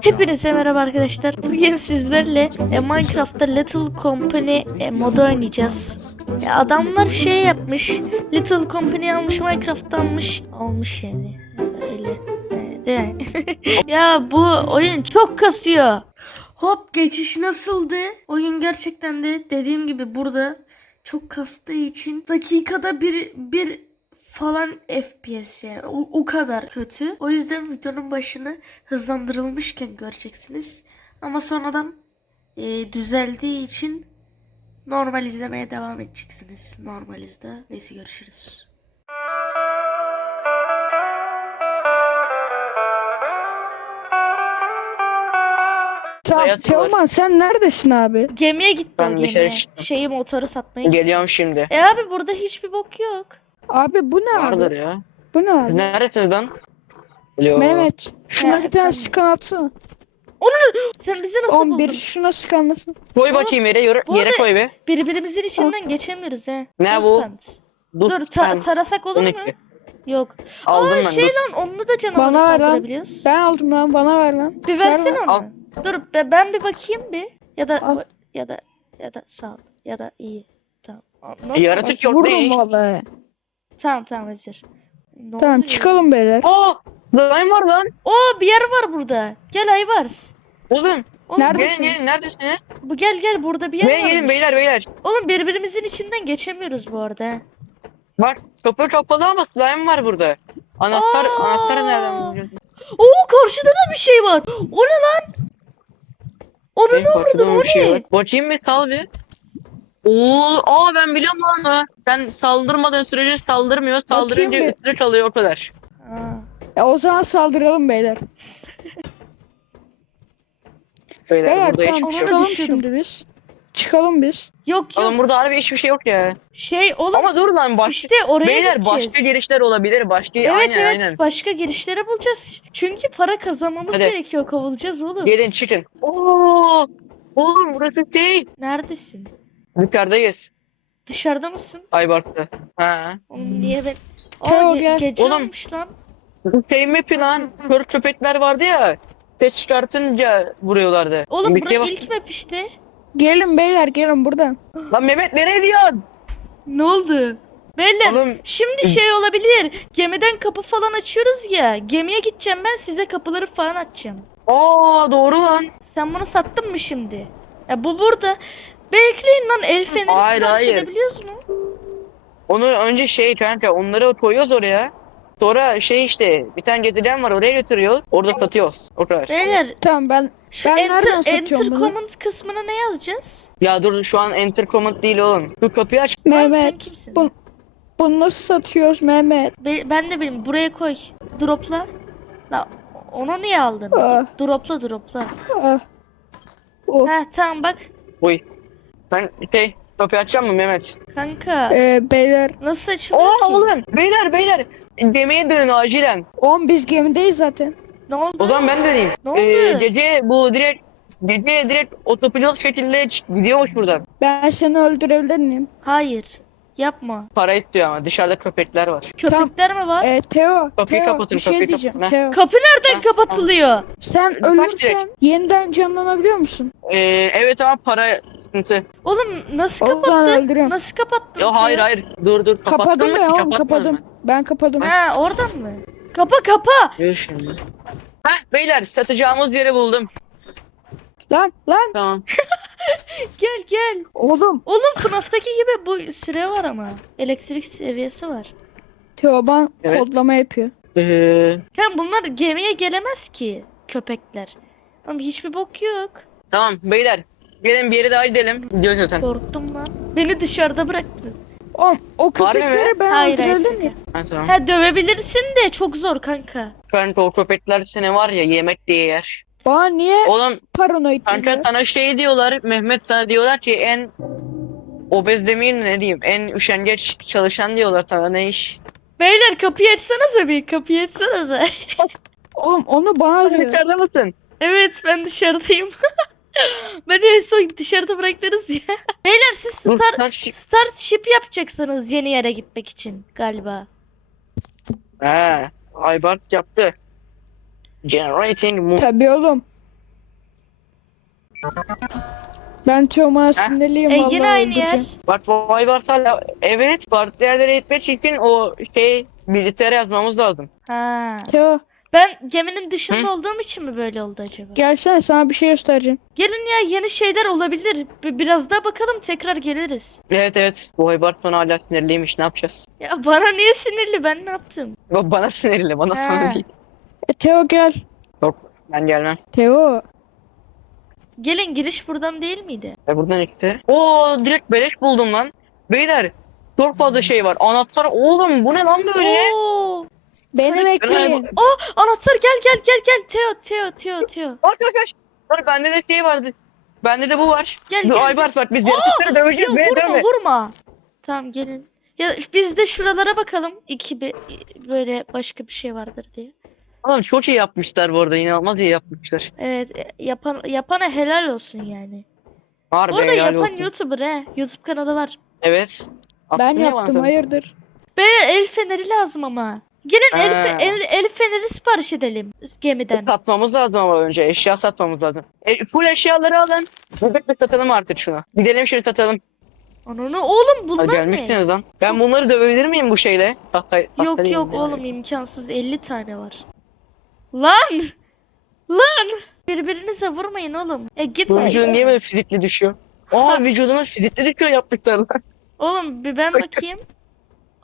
Hepinize merhaba arkadaşlar. Bugün sizlerle e, Minecraft'ta Little Company e, modu oynayacağız. E, adamlar şey yapmış. Little Company almış, Minecraft almış. Almış yani. Öyle. E, değil mi? ya bu oyun çok kasıyor. Hop geçiş nasıldı? Oyun gerçekten de dediğim gibi burada çok kastığı için dakikada bir bir falan FPS yani o, o kadar kötü. O yüzden videonun başını hızlandırılmışken göreceksiniz. Ama sonradan e, düzeldiği için normal izlemeye devam edeceksiniz. Normal izle. Neyse görüşürüz. Var. Teoman sen neredesin abi? Gemiye gitti Ben gemiye. çıktım. Şeyi motoru satmaya gitti. Geliyorum şimdi. E abi burada hiçbir bok yok. Abi bu ne Vardır abi? ya. Bu ne Siz abi? neredesiniz lan? Mehmet şuna bir tane skan atsana. Sen bizi nasıl 11 buldun? şuna skanlasın. Koy bakayım yere, yere, Bu yere arada- koy be. Birbirimizin içinden geçemiyoruz he. Ne bu? pant. Dur, Dur ta- ben tarasak olur mu? 12. Yok. Aldım Aa ben şey dur. lan onunla da canavarı Bana ver lan. saldırabiliyoruz. Ben aldım lan bana ver lan. Bir Ver versene onu. Al. Dur be- ben bir bakayım bir. Ya da Al. ya da ya da sağ ol. Ya da iyi. Tamam. Aa, Nasıl? Yaratık yok Vururum ne? vallahi. Tamam tamam özür. Ne! Tamam oluyor? çıkalım beyler. Aa! Slime var lan. Oo bir yer var burada. Gel Ayvars. Oğlum. Oğlum, Nerede? Gelin gelin neredesiniz? Bu gel gel burada bir yer Gelin gelin varmış. beyler beyler. Oğlum birbirimizin içinden geçemiyoruz bu arada. Bak kapı kapalı ama slime var burada. Anahtar Aa! anahtarı nereden buluyorsun? Oo karşıda da bir şey var. O ne lan? Onu Benim ne vurdun karşıda o bir şey ne? var. Bakayım bir sal bir. Oo, aa ben biliyorum onu. Sen saldırmadan sürece saldırmıyor. Saldırınca Bakayım üstüne kalıyor o kadar. Aa. Ya o zaman saldıralım beyler. Beyler Beyler burada tamam hiçbir şey yok. çıkalım düşürdüm. şimdi biz. Çıkalım biz. Yok yok. Oğlum burada harbi hiçbir şey yok ya. Şey oğlum Ama dur lan başka. işte oraya Beyler gideceğiz. başka girişler olabilir. Başka Evet aynen evet aynen. başka girişleri bulacağız. Çünkü para kazanmamız Hadi. gerekiyor kovulacağız oğlum. Gelin çıkın. Oo! Oğlum burası şey. Neredesin? Yukarıdayız. Dışarıda mısın? Aybark'ta. Ha. Oğlum niye ben... Teo Aa ge- gel. gece Oğlum. olmuş lan. Bu şey map'i lan. Kör köpekler vardı ya. Ses çıkartınca vuruyorlardı. Oğlum Bir bura bak- ilk map işte. Gelin beyler gelin buradan. Lan Mehmet nereye diyorsun? Ne oldu? Beyler Oğlum şimdi şey olabilir. Gemiden kapı falan açıyoruz ya. Gemiye gideceğim ben size kapıları falan açacağım. aa doğru lan. Sen bunu sattın mı şimdi? Ya bu burada. Bekleyin lan el feneri Hayır, sipariş hayır. edebiliyoruz mu? Onu önce şey kanka onları koyuyoruz oraya. Sonra şey işte bir tane getirgen var oraya götürüyor. Orada satıyoruz. O kadar. Beyler Tamam ben şu Ben nereden enter, satıyorum enter bunu? comment kısmına ne yazacağız? Ya dur şu an enter comment değil oğlum. Şu kapıyı aç. Lan sen Mehmet kimsin? bu- bunu nasıl satıyoruz Mehmet? Be- ben de bileyim buraya koy. Dropla. La onu niye aldın? Ah, Dropla dropla. ah. Oh. Ha tamam bak Oy. Ben şey kapıyı açacağım mı Mehmet? kanka. Ee, beyler Nasıl açılıyor Oo ki? oğlum beyler beyler. Gemiye dönün acilen. 10 biz gemideyiz zaten. Ne oldu? O zaman ben döneyim. Ne oldu? Ee, gece bu direkt gece direkt otopilot şekilde ç- gidiyormuş buradan. Ben seni öldürebilir miyim? Hayır. Yapma. Para istiyor ama dışarıda köpekler var. Köpekler mi var? Ee, Teo, Kapıyı Teo kapatın, bir şey kapıyı diyeceğim. kapatın, Teo, Kapı nereden Ha, kapatılıyor? sen Kaç ölürsen yeniden canlanabiliyor musun? Ee, evet ama para sıkıntı. Oğlum nasıl O zaman kapattın? öldürüyorum. Nasıl kapattın? Ya hayır hayır dur dur kapattın Kapadım mı? ya oğlum Kapatmadım kapadım. Ben kapadım. Ha oradan mı? Kapa kapa. ben. Yok şimdi. Heh beyler satacağımız yeri buldum. Lan lan Tamam. Gel gel. oğlum. Oğlum FNAF'taki gibi bu süre var ama. Elektrik seviyesi var. Teoban Evet. kodlama yapıyor. Ee, Hem bunlar gemiye gelemez ki köpekler. Ama hiçbir bok yok. tamam beyler. Gelin bir yere daha gidelim. Gidiyoruz zaten. Korktum lan. Beni dışarıda bıraktınız. O mi? köpekleri ben Hayır hayır. öldürebilir miyim? Ha, tamam. Ha dövebilirsin de çok zor kanka. Kanka o köpekler seni var ya yemek diye yer. Bana niye Oğlum paranoid kanka diyorlar? sana şey diyorlar. Mehmet sana diyorlar ki en obez demeyeyim de ne diyeyim. En üşengeç çalışan diyorlar sana ne iş. Beyler kapıyı açsanıza bir kapıyı açsanıza. Oğlum onu bana diyor. Dışarıda mısın? evet ben dışarıdayım. Beni en son dışarıda bıraktınız ya. Beyler siz Dur, start, taş- start ship yapacaksınız yeni yere gitmek için galiba. He. Aybart yaptı. Generating mu- Tabii oğlum. Ben Teoman'a sinirliyim E vallahi yine aynı yer. öldüreceğim. Bak vay varsa hala evet farklı yerlere gitmek için o şey bilgisayara yazmamız lazım. Ha. Teo Ben geminin dışında Hı? olduğum için mi böyle oldu acaba? gelsene sana bir şey göstereceğim. Gelin ya yeni şeyler olabilir. B- biraz daha bakalım tekrar geliriz. Evet evet. Bu Haybart sonra hala sinirliymiş ne yapacağız? Ya bana niye sinirli ben ne yaptım? Ba- Bana sinirli bana Ha. sana değil. E, Teo gel. Yok ben gelmem. Teo. Gelin giriş buradan değil miydi? E buradan işte. Oo direkt beleş buldum lan. Beyler çok fazla şey var. Anahtar oğlum bu ne lan böyle? Oo! Beni bekleyin. Anahtar gel gel gel gel Teo Teo Teo Teo. Koş koş koş. Dur bende de şey vardı. Bende de bu var. Gel gel. Aybars bak biz yaratıkları döveceğiz. Beni vurma dövme. vurma. Tamam gelin. Ya biz de şuralara bakalım. İki bir böyle başka bir şey vardır diye. Oğlum çok iyi yapmışlar bu arada. İnanılmaz iyi yapmışlar. Evet e, yapan yapana helal olsun yani. Harbi Orada helal yapan olsun. YouTuber he. YouTube kanalı var. Evet. Ben ya bana yaptım hayırdır. Beyler el feneri lazım ama. Gelin el, fe- el, el feneri sipariş edelim gemiden. Satmamız lazım ama önce. Eşya satmamız lazım. E, full eşyaları alın. Bebek de satalım artık şuna. Gidelim şunu satalım. Ananı oğlum Ha, bunlar ne? gelmişsiniz lan. Ben bunları dövebilir miyim bu şeyle? Tahta, Yok yok yani. oğlum imkansız 50 tane var. Lan! Lan! Birbirinize vurmayın oğlum. Ya git. Bu vücudun niye böyle fizikli düşüyor? Aa vücudumuz fizikli düşüyor yaptıkları lan. Oğlum bir ben bakayım.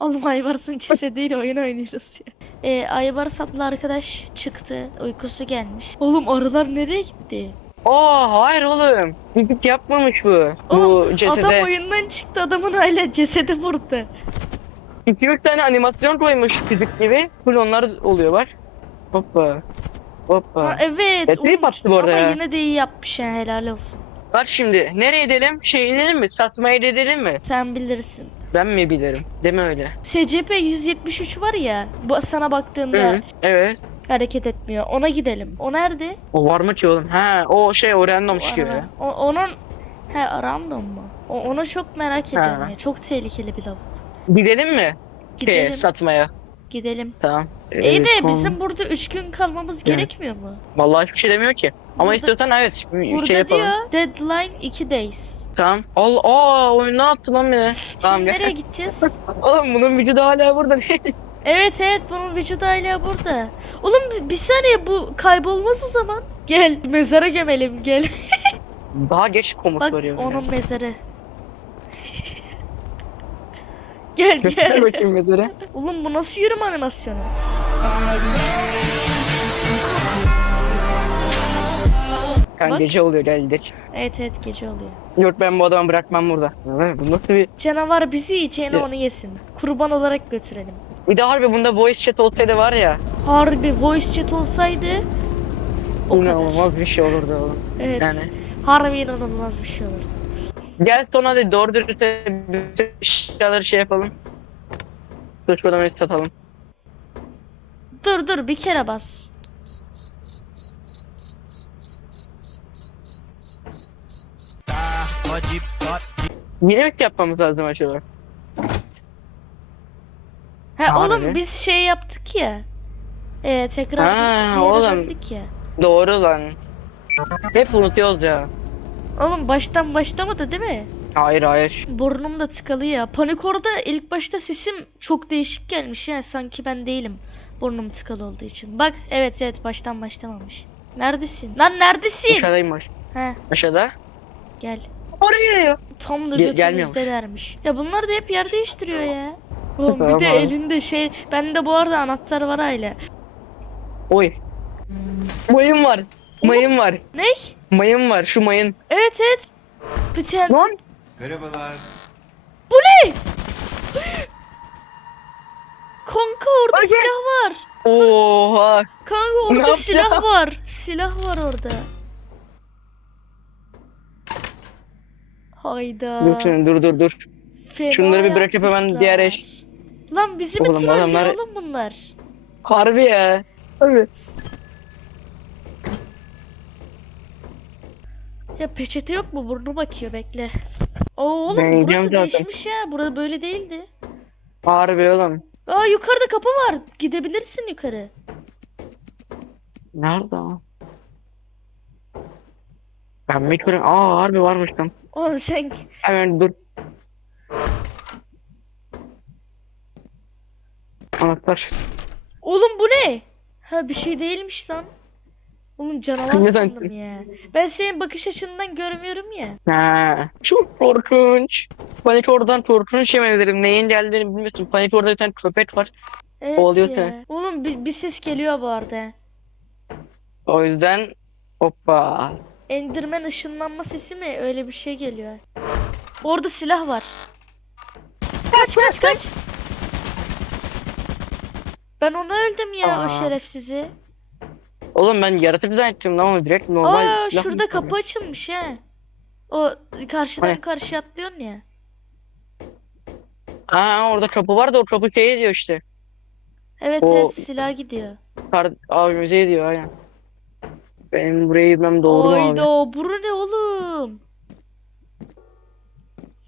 Oğlum Aybars'ın cesediyle oyun oynuyoruz ya. Ee, Aybars adlı arkadaş çıktı. Uykusu gelmiş. Oğlum arılar nereye gitti? Aa hayır oğlum. Fizik yapmamış bu. bu Oğlum cesede. adam oyundan çıktı adamın hala cesedi burada. 2-3 tane animasyon koymuş fizik gibi. Full onlar oluyor bak. Hoppa. Hoppa. Ha, evet. Ya, trip attı bu arada Ama ya. yine de iyi yapmış ya helal olsun. Bak şimdi nereye edelim? Şey edelim mi? Satmaya edelim mi? Sen bilirsin. Ben mi bilirim? Deme öyle. SCP 173 var ya. Bu sana baktığında Hı, evet. hareket etmiyor. Ona gidelim. O nerede? O var mı ki oğlum? Ha o şey o randommuş gibi. Arada. O, onun he random mu? O, onu çok merak ediyorum ya. Çok tehlikeli bir lavuk. Gidelim mi? Şeye, Gidelim. satmaya. gidelim. Tamam. İyi de tamam. bizim burada 3 gün kalmamız Evet. gerekmiyor mu? Vallahi hiçbir şey demiyor ki. Ama Burada- istiyorsan evet bir Burada şey yapalım. diyor deadline 2 days. Tamam. Allah aa oyun ne yaptı lan beni? Tamam Şimdi gel. nereye gideceğiz? Oğlum bunun vücudu hala burada. evet evet bunun vücudu hala burada. Oğlum bir- bir saniye bu kaybolmaz o zaman. Gel mezara gömelim gel. Daha geç komut Bak veriyor. onun mezarı. gel Göster gel. bakayım mezara. Oğlum bu nasıl yürüme animasyonu? Kan Bak. gece oluyor gel gidelim. Evet evet gece oluyor. Yok ben bu adamı bırakmam burada. Bu nasıl bir... Canavar bizi yiyeceğine onu yesin. Kurban olarak götürelim. Bir de harbi bunda voice chat olsaydı var ya. Harbi voice chat olsaydı o kadar. inanılmaz bir şey olurdu oğlum. Evet. Yani. Harbi inanılmaz bir şey olur. Gel sonra hadi doğru dürüst bütün eşyaları şey yapalım. Suç adamı satalım. Dur dur bir kere bas. Yine mi yapmamız lazım acaba? He Harbi. oğlum biz şey yaptık ya. Ee, tekrar Ha, oğlum. ya. Doğru lan. Hep unutuyoruz ya. Oğlum baştan başlamadı değil mi? Hayır hayır. Burnum da tıkalı ya. Panik orada ilk başta sesim çok değişik gelmiş ya. Sanki ben değilim. Burnum tıkalı olduğu için. Bak evet evet baştan başlamamış. Neredesin? Lan neredesin? Aşağıdaymış. He Aşağıda. gel. Oraya geliyor. Tam da Ge- gelmiyormuş. götümüzdelermiş. Ya bunlar da hep yer değiştiriyor ya. Oğlum bir de Tamam. elinde şey. Bende bu arada anahtar var hala. Oy. Mayın var. Mayın var. Ne? Mayın var. Şu mayın. Evet evet. Bir tane. Lan. Merhabalar. Bu ne? Kanka orada gel. silah var. Oha. Kanka orada yapacağım? silah var. Silah var orada. Hayda. Dur şimdi, dur dur dur. Fena Şunları bir bırakıp hemen yapmışlar. diğer eş- Lan bizi mi Oğlum, trollüyor adamlar- oğlum bunlar? Harbi ya. Harbi. Ya peçete yok mu? Burnu bakıyor bekle. Oo oğlum Ben burası yiyeceğim zaten. değişmiş ya. Burada böyle değildi. Harbi oğlum. Aa yukarıda kapı var. Gidebilirsin yukarı. Nerede o? Ben mecburen aa harbi varmış lan. Oğlum sen Hemen dur. Anahtar. Oğlum bu ne? Ha bir şey değilmiş lan. Oğlum canavar Neden? sandım ya. Ben senin bakış açından görmüyorum ya. Ha, çok korkunç. Panik oradan korkunç yemin ederim. Neyin geldiğini bilmiyorsun. Panik orada bir tane köpek var. Evet Oluyor ya. tabii. Oğlum bir, bir ses geliyor bu arada. O yüzden hoppa. Enderman ışınlanma sesi mi? Öyle bir şey geliyor. Orada silah var. Kaç kaç kaç. Ben onu öldüm ya Aa. o şerefsizi. Oğlum ben yaratık zannettim lan ama direkt normal Aa silah şurada kapı açılmış he. O karşıdan Hani? karşıya atlıyorsun ya. Aa orada kapı var da o kapı şey diyor işte. Evet O- evet silah gidiyor. Kar abimize diyor aynen. Benim buraya girmem doğru mu abi? Oyda buru ne oğlum?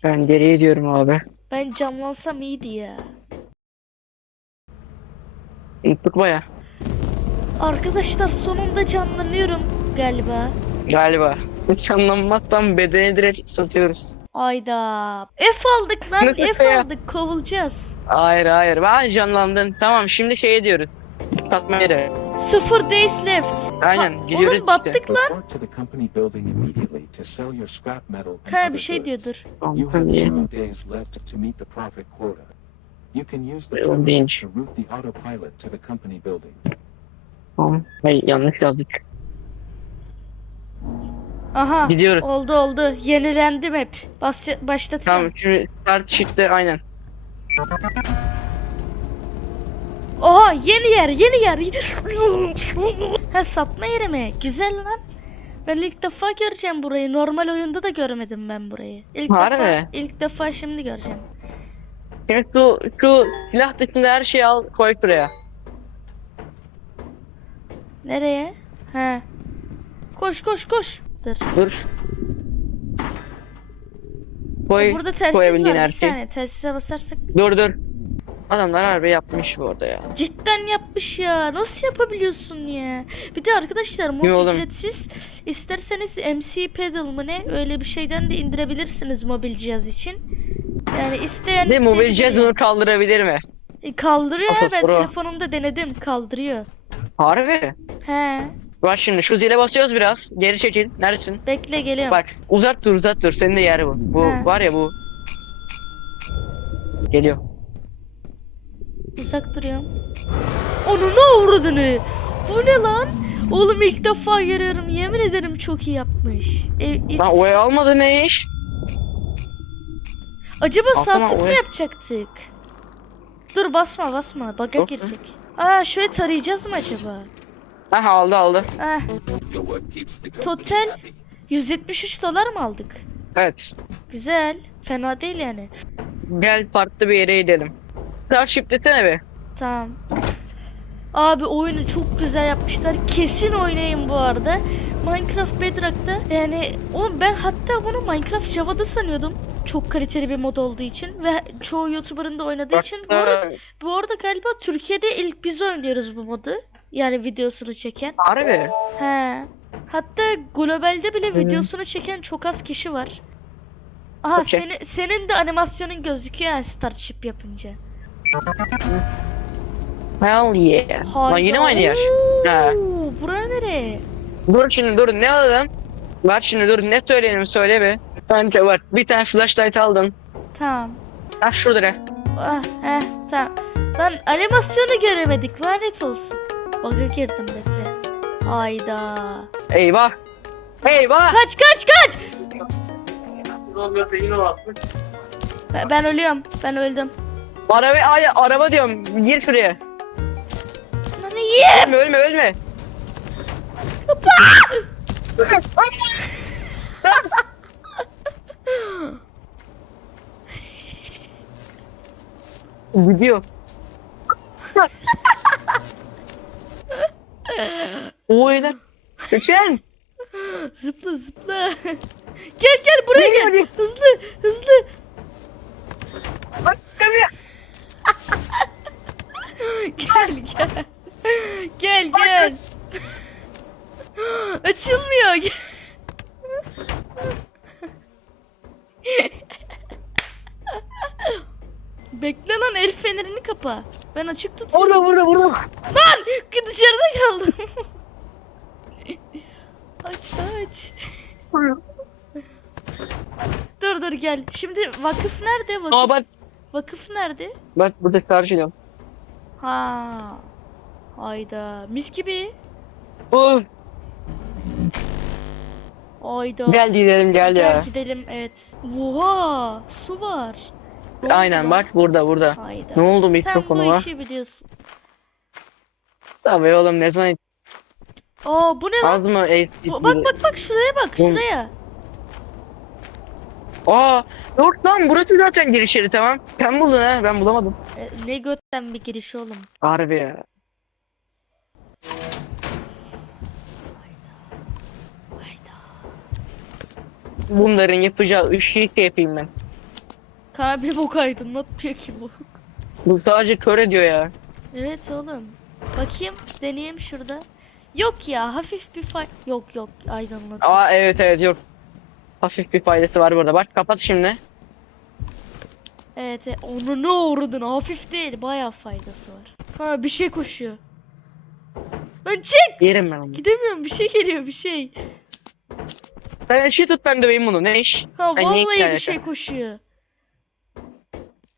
Ben geriye diyorum abi. Ben camlansam iyiydi ya. Unuttuk baya. Arkadaşlar sonunda canlanıyorum galiba. Galiba. Hiç anlanmazsan bedeni direkt satıyoruz. Ayda. F aldık lan Nasıl F ya? aldık kovulacağız. Hayır hayır ben canlandım. Tamam şimdi şey diyoruz. Satmaya da. Sıfır days left. Aynen Ha, gidiyoruz Oğlum battık lan. Report to the company building immediately to sell your scrap metal and Ha other bir şey diyordur. You have işte. zero days left to meet the profit quota. You can use the terminal to route the autopilot to the company building. Tamam. Hayır yanlış yazdık. Aha. Gidiyoruz. Oldu oldu. Yenilendim hep. Bas başlatıyorum. Tamam şimdi start shift'te aynen. Oha yeni yer yeni yer. ha satma yeri mi? Güzel lan. Ben ilk defa göreceğim burayı. Normal oyunda da görmedim ben burayı. İlk Harbi defa ilk defa şimdi göreceğim. Şimdi şu, şu silah dışında her şeyi al koy şuraya. Nereye? He. Koş koş koş. Dur. Dur. Koy, Burada telsiz var. her Bir şeyi. saniye telsize basarsak. Dur dur. Adamlar harbi yapmış bu arada ya. Cidden yapmış ya. Nasıl yapabiliyorsun ya? Bir de arkadaşlar mod Ne oğlum? ücretsiz. İsterseniz MC Pedal mı ne öyle bir şeyden de indirebilirsiniz mobil cihaz için. Yani isteyen Bir de mobil cihaz bunu kaldırabilir mi? E, Kaldırıyor Asıl ben soru telefonumda denedim kaldırıyor. Harbi. He Bak şimdi şu zile basıyoruz biraz. Geri çekil. Neredesin? bekle geliyorum. Bak uzat dur uzat dur. Senin de yer bu. Bu He. var ya bu. Geliyor. Uzak duruyorum. Onu ne uğradığını? Bu ne lan? Oğlum ilk defa görüyorum yemin ederim çok iyi yapmış. E, hiç- Lan oya almadı ne iş? Acaba sağ Aslında tık mı yapacaktık? Dur basma basma bug'a Yok. girecek. Aa şöyle tarayacağız mı acaba? Ha aldı aldı. Eh. Total 173 dolar mı aldık? Evet. Güzel. Fena değil yani. Gel farklı bir yere gidelim. Start shift'lesene be. Tamam. Abi oyunu çok güzel yapmışlar. Kesin oynayın bu arada. Minecraft Bedrock'ta yani oğlum ben hatta bunu Minecraft Java'da sanıyordum. Çok kaliteli bir mod olduğu için ve çoğu YouTuber'ın da oynadığı için. Bu arada, bu arada galiba Türkiye'de ilk biz oynuyoruz bu modu. Yani videosunu çeken. Harbi. He. Hatta globalde bile Hı. videosunu çeken çok az kişi var. Aha Okey. seni, senin de animasyonun gözüküyor yani Starship yapınca. Hell yeah. Lan yine mi aynı yer? Ha. Oo, Bura nere? Dur şimdi dur ne alalım? Bak şimdi dur ne söyleyelim söyle be. Bence bak bir tane flashlight aldın. Tamam. Ha şurada ne? Ah, heh, tamam. Lan animasyonu göremedik lanet olsun. Bug'a girdim bekle. Hayda. Eyvah. Eyvah. Kaç kaç kaç. Ben, ben ölüyorum. Ben öldüm. Araba, ay, araba diyorum. Gir şuraya. Lan iyi. Ölme ölme ölme. Gidiyor. Oy lan. Köşen. Zıpla zıpla. gel gel buraya gel. Hızlı hızlı. Bak tabii. gel gel. Gel gel. Açılmıyor. Gel. Bekle el fenerini kapa. Ben açık tutuyorum. Vurma vurma vurma. Lan dışarıda kaldım. aç aç. dur dur gel. Şimdi vakıf nerede? Vakıf, Aa, ben... vakıf nerede? Ben burada karşılayacağım. Ha. Hayda. Mis gibi. Oh, Hayda. gel gidelim gel ya. Gel gidelim evet. Oha su var. Ne oldu Aynen lan? bak burada burada. Hayda. Ne oldu Sen mikrofonuma? bu işi biliyorsun. Tabii oğlum ne zaman Aa bu ne lan? az mı eğitim? Bak bak bak şuraya bak Oğlum. şuraya. Aa yok lan burası zaten giriş yeri tamam. Sen buldun ha ben bulamadım. E, ne götten bir giriş oğlum. Harbi ya. Bunların yapacağı ışığı şey yapayım ben. Kanka bir bok aydınlatmıyor ki bu. Bu sadece kör ediyor ya. Evet oğlum. Bakayım deneyeyim şurada. Yok ya hafif bir fay... Yok yok aydınlatıyor. Aa evet evet yok. Hafif bir faydası var burada. Bak kapat şimdi. Evet, evet onu ne uğradın hafif değil bayağı faydası var. Ha bir şey koşuyor. Lan çek! Yerim ben onu. Gidemiyorum bir şey geliyor bir şey. Sen ışığı tut ben döveyim bunu. Ne iş? Ha niye vallahi bir şey koşuyor.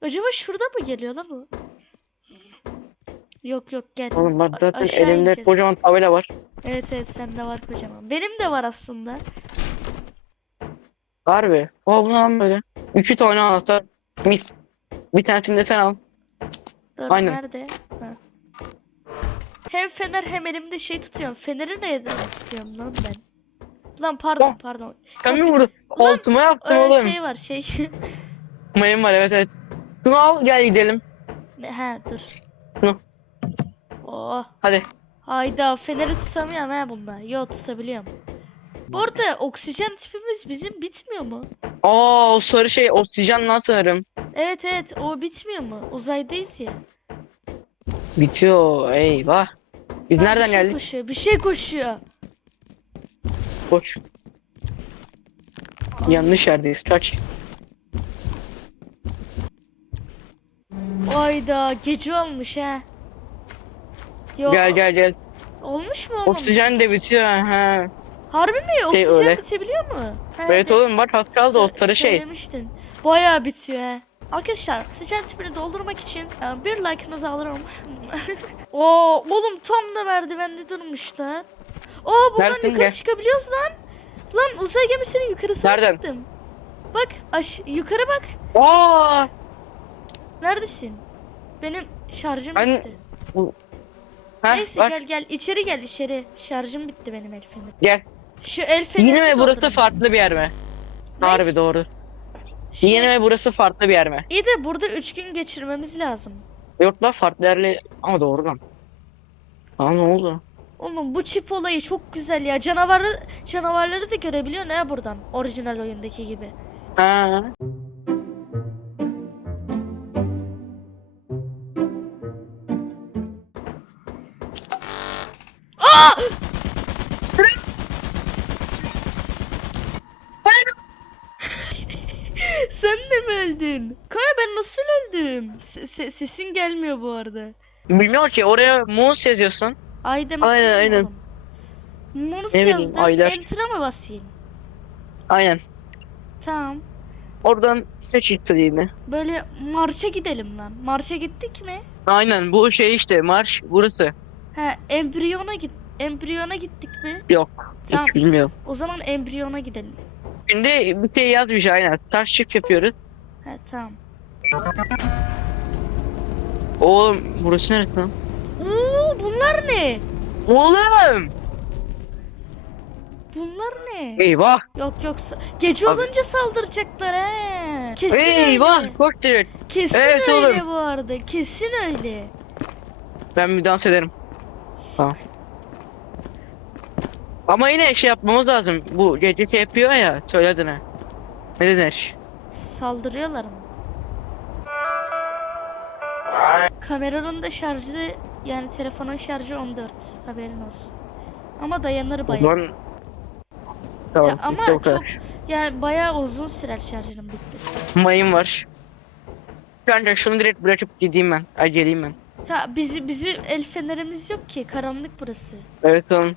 Acaba şurada mı geliyor lan bu? Yok yok gel. Oğlum bak zaten aşağı elimde ineceğiz. kocaman tabela var. Evet evet sende var kocaman. Benim de var aslında. Harbi. Aa bu ne lan böyle? İki tane anahtar. Mis. Bir tanesini de sen al. Dur Aynen. nerede? Ha. Hem fener hem elimde şey tutuyorum. Feneri neyden tutuyorum lan ben? Lan pardon Lan. pardon. Sen mi vurdun? Altıma yaptım Ee, oğlum. şey var şey. Mayım var evet evet. Şunu al gel gidelim. ne, he dur. Hı. Oh. Hadi. Hayda feneri tutamıyorum ha bunda. Yo tutabiliyorum. Bu arada oksijen tipimiz bizim bitmiyor mu? Aa o sarı şey oksijen lan sanırım. Evet evet o bitmiyor mu? Uzaydayız ya. Bitiyor eyvah. Biz Lan nereden bir şey geldik? Koşuyor, bir şey koşuyor. Koş. Yanlış yerdeyiz. Kaç. Hayda gece olmuş ha. Yo, Gel gel gel. Olmuş mu olmamış? Oksijen de bitiyor ha. Harbi mi? Şey Oksijen öyle. bitebiliyor mu? He, Evet oğlum bak az kaldı o Sö- sarı şey. Söylemiştin. Bayağı bitiyor he. Arkadaşlar oksijen tipini doldurmak için e, bir like'ınızı alırım. Oo oğlum tam da merdivende durmuş lan. Oo buradan Neredesin yukarı gel. çıkabiliyoruz lan. Lan uzay gemisinin yukarısına Nereden? çıktım. Bak aş yukarı bak. Aa! Neredesin? Benim şarjım Ben- bitti. Ha, Neyse bak gel gel içeri gel içeri. Şarjım bitti benim el feneri. gel. Şu el feneri Yine mi burası doldurun. farklı bir yer mi? Ne? Harbi doğru. Şu- Yine mi burası farklı bir yer mi? İyi de burada 3 gün geçirmemiz lazım. Yok lan farklı yerle ama doğru lan. Aa ne oldu? Oğlum bu çip olayı çok güzel ya. Canavarı canavarları da görebiliyor ne buradan? Orijinal oyundaki gibi. Ha. Sen de mi öldün? Kaya ben nasıl öldüm? Se- se- sesin gelmiyor bu arada. Bilmiyorum ki oraya Moose yazıyorsun. Ay demek Aynen, mi aynen. Ne bileyim, yazdım. aylar. Enter'a mı basayım? Aynen. Tamam. Oradan çıktı yine? Böyle marşa gidelim lan. Marşa gittik mi? Aynen bu şey işte marş burası. He embriyona git. Embriyona gittik mi? Yok. Tamam. Hiç bilmiyorum. O zaman embriyona gidelim. Şimdi bir şey yazmış aynen. Taş çift yapıyoruz. He tamam. Oğlum burası neresi lan? Oo bunlar ne? Oğlum! Bunlar ne? Eyvah! Yok yok sa- gece Abi- olunca saldıracaklar he. Kesin Eyvah! öyle. Bak direkt. Kesin Evet öyle oğlum. bu arada. Kesin öyle. Ben bir dans ederim. Tamam. Ama yine şey yapmamız lazım. Bu gece şey yapıyor ya. Söyle adını. Ne denir? Saldırıyorlar mı? Kameranın da şarjı yani telefonun şarjı 14. Haberin olsun. Ama dayanır bayağı. zaman... Tamam. Ya ama çok kadar. yani bayağı uzun sürer şarjının bitmesi. Mayın var. Kanka şunu direkt bırakıp gideyim ben. Ay geleyim ben. Ya bizi bizi el fenerimiz yok ki. Karanlık burası. Evet oğlum.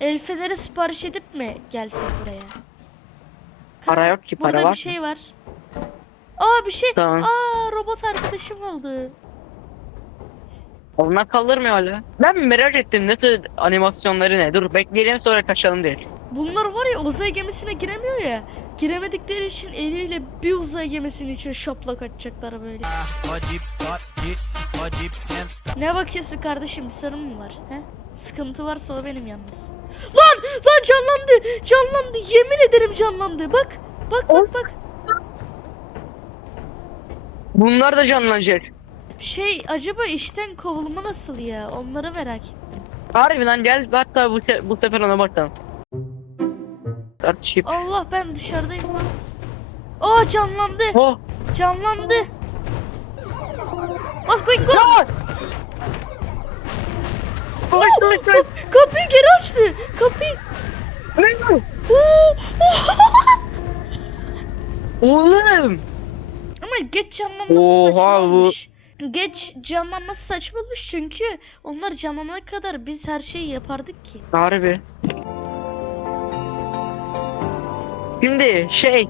El feneri sipariş edip mi gelsek buraya? Para yok ki para Burada var. bir şey var. Aa bir şey. Tamam. Aa robot arkadaşım oldu. Onlar kalır mı hala? Ben merak ettim nasıl animasyonları ne? Dur bekleyelim sonra kaçalım diye. Bunlar var ya uzay gemisine giremiyor ya. Giremedikleri için eliyle bir uzay gemisinin içine şaplak atacaklar böyle. Ne bakıyorsun kardeşim bir sorun mu var? He? Sıkıntı varsa o benim yalnız. Lan! Lan canlandı! Canlandı! Yemin ederim canlandı. Bak! Bak bak bak. Bunlar da canlanacak. Şey acaba işten kovulma nasıl ya? Onları merak ettim. Harbi lan gel hatta bu, se- bu sefer ona bakalım. Tartışıp. Allah ben dışarıdayım lan. Aa canlandı. Oh! Canlandı. Koy koy. Koş koş koş! Kapıyı geri açtı. Kapıyı. Oo! Oğlum! Ama geç canlanması Oha, saçma bu- olmuş. Geç canlanması saçma olmuş çünkü onlar canlanana kadar biz her şeyi yapardık ki. Harbi. Şimdi şey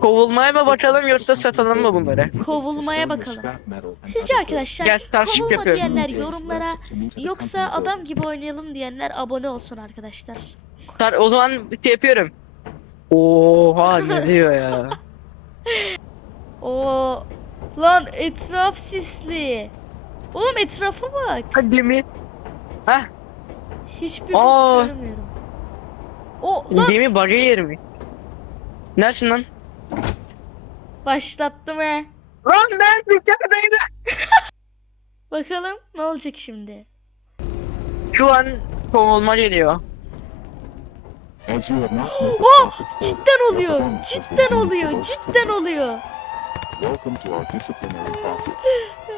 kovulmaya mı bakalım yoksa satalım mı bunları? Kovulmaya bakalım. Sizce arkadaşlar Gel tartışıp kovulma yapıyorum. diyenler yorumlara yoksa adam gibi oynayalım diyenler abone olsun arkadaşlar. Tar o zaman bir şey yapıyorum. Oha ne diyor ya? Oo lan etraf sisli. Oğlum etrafa bak. Hadi mi? Heh, Hiçbir Aa. bok görmüyorum. O lan gemi bug'ı yer mi? Neresin lan? Başlattım he. Lan ben dışarıdaydım. Bakalım ne olacak şimdi. Şu an kovulma geliyor. Oh, cidden oluyor. Cidden oluyor. Cidden oluyor. Welcome to our disciplinary process.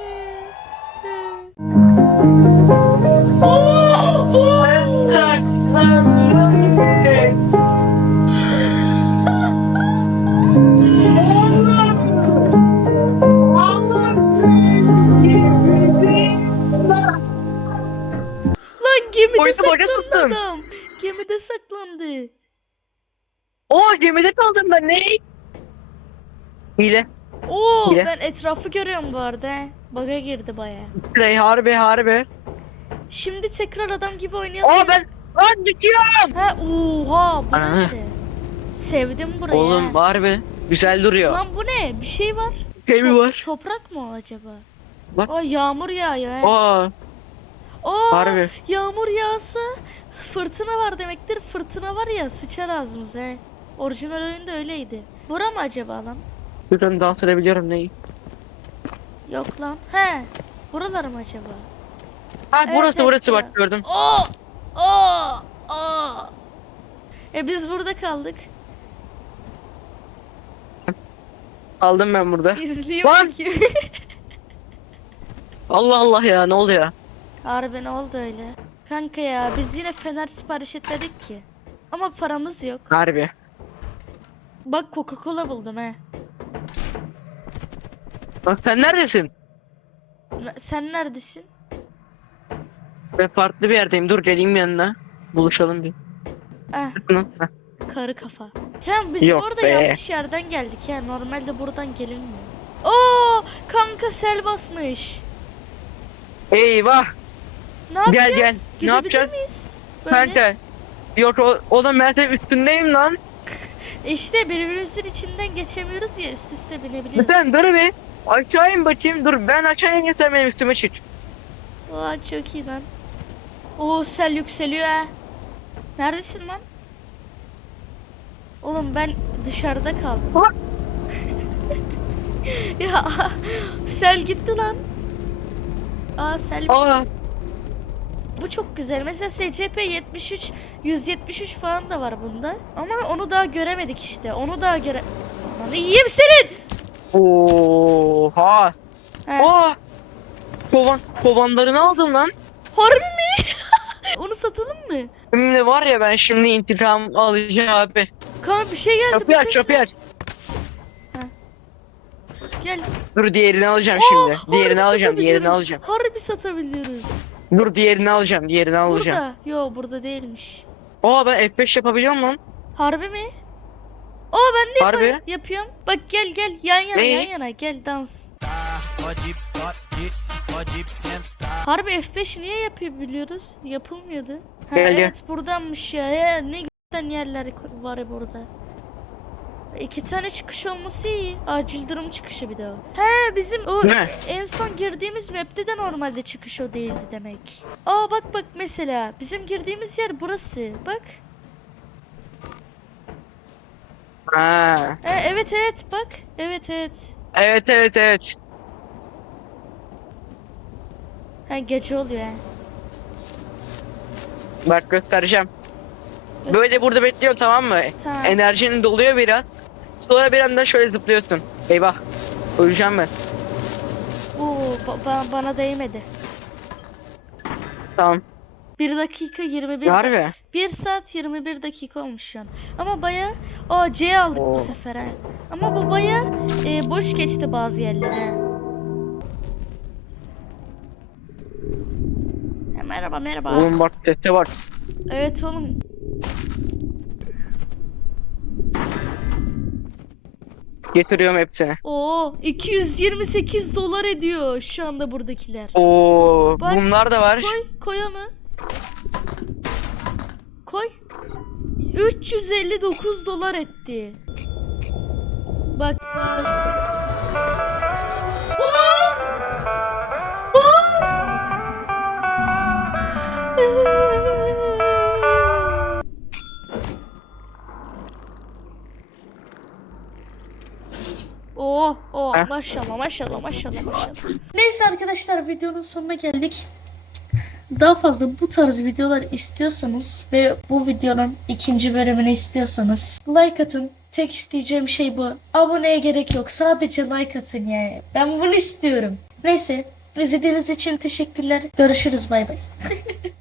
Boşa saklandı tuttum. adam. Gemide saklandı. Oo gemide kaldım ben ne? Hile. Oo Bile. ben etrafı görüyorum bu arada. he. Bug'a girdi baya. Play harbi harbi. Şimdi tekrar adam gibi oynayalım. Aa ben lan düşüyorum. Ha oha bu Ana. Sevdim burayı. Oğlum ha. harbi güzel duruyor. Lan bu ne? Bir şey var. Şey mi Top- var? Toprak mı o acaba? Bak. Aa yağmur yağıyor he. Aa Aa harbi. yağmur yağsa fırtına var demektir. Fırtına var ya sıçar ağzımıza he. Orijinal oyunda öyleydi. Bura mı acaba lan? Şuradan dans edebiliyorum neyi? Yok lan. He. Buralar mı acaba? Ha Evet, burası evet, burası bura. bak gördüm. Aa! Aa! Aa! E biz burada kaldık. Aldım ben burada. Lan! bakayım. Allah Allah ya ne oluyor? Harbi ne oldu öyle? Kanka ya biz yine fener sipariş etmedik ki. Ama paramız yok. Harbi. Bak Coca-Cola buldum he. Bak sen neredesin? N- Sen neredesin? Ben farklı bir yerdeyim. Dur geleyim yanına. Buluşalım bir. Eh Hı, heh. karı kafa. Ya biz Yok orada be. yanlış yerden geldik ya. Normalde buradan gelinmiyor. Oo kanka sel basmış. Eyvah. Ne yapacağız? Gel, gel. Ne yapacağız? miyiz? Böyle. Yok o, o da Mert'e üstündeyim lan. İşte birbirimizin içinden geçemiyoruz ya üst üste binebiliyoruz. Sen dur bir. Aşağı in bakayım. Dur ben aşağı ineyim sen benim üstüme çık. Aa çok iyi lan. Oo sel yükseliyor ha. Neredesin lan? Oğlum ben dışarıda kaldım. Ya sel gitti lan. Aa sel Aa. Bu çok güzel. Mesela SCP 73 173 falan da var bunda. Ama onu daha göremedik işte. Onu daha göre... Lan yiyeyim senin! Oha. He. Aa. Kovan, kovanlarını aldım lan. Harbi mi? onu satalım mı? Şimdi var ya ben şimdi intikam alacağım abi. Kaan bir şey geldi. Kapıyı bir aç var. aç. Gel. Dur diğerini alacağım Aa, şimdi. harbi Diğerini alacağım, diğerini alacağım. Harbi satabiliyoruz. Dur diğerini alacağım, diğerini alacağım. Burada. Yo burada değilmiş. Aa ben F5 yapabiliyor muyum? Harbi mi? Oo ben de Harbi. yapayım- yapıyorum. Bak gel gel yan yana Ne? yan yana gel dans. Harbi F5 niye yapabiliyoruz? Yapılmıyordu. Ha, Gel, gel. evet buradanmış ya. ya ne güzel yerler var ya burada. İki tane çıkış olması iyi. Acil durum çıkışı bir de o. He bizim o mi? en son girdiğimiz map'te de normalde çıkış o değildi demek. Aa bak bak mesela bizim girdiğimiz yer burası. Bak. Ha. E, evet evet bak. Evet evet. Evet evet evet. Ha gece oluyor yani. Bak göstereceğim. Böyle burada bekliyorsun tamam mı? Tamam. Enerjinin doluyor biraz. Sonra bir anda şöyle zıplıyorsun. Eyvah. Öleceğim ben. Oo ba- ba- bana değmedi. Tamam. 1 dakika 21 Harbi. 1 saat 21 dakika olmuş şu an. Ama baya o C aldık Oo. bu sefer ha. Ama bu baya e, boş geçti bazı yerlere. Ha, merhaba merhaba. Oğlum bak sese bak. Evet oğlum. Getiriyorum hepsini. Oo 228 dolar ediyor şu anda buradakiler. Oo, Bak, bunlar da var. Koy, koy onu. Koy. 359 dolar etti. Bak. Oh, oh maşallah maşallah maşallah maşallah. Neyse arkadaşlar videonun sonuna geldik. Daha fazla bu tarz videolar istiyorsanız ve bu videonun ikinci bölümünü istiyorsanız like atın. Tek isteyeceğim şey bu. Aboneye gerek yok. Sadece like atın yani. Ben bunu istiyorum. Neyse. İzlediğiniz için teşekkürler. Görüşürüz. Bay bay.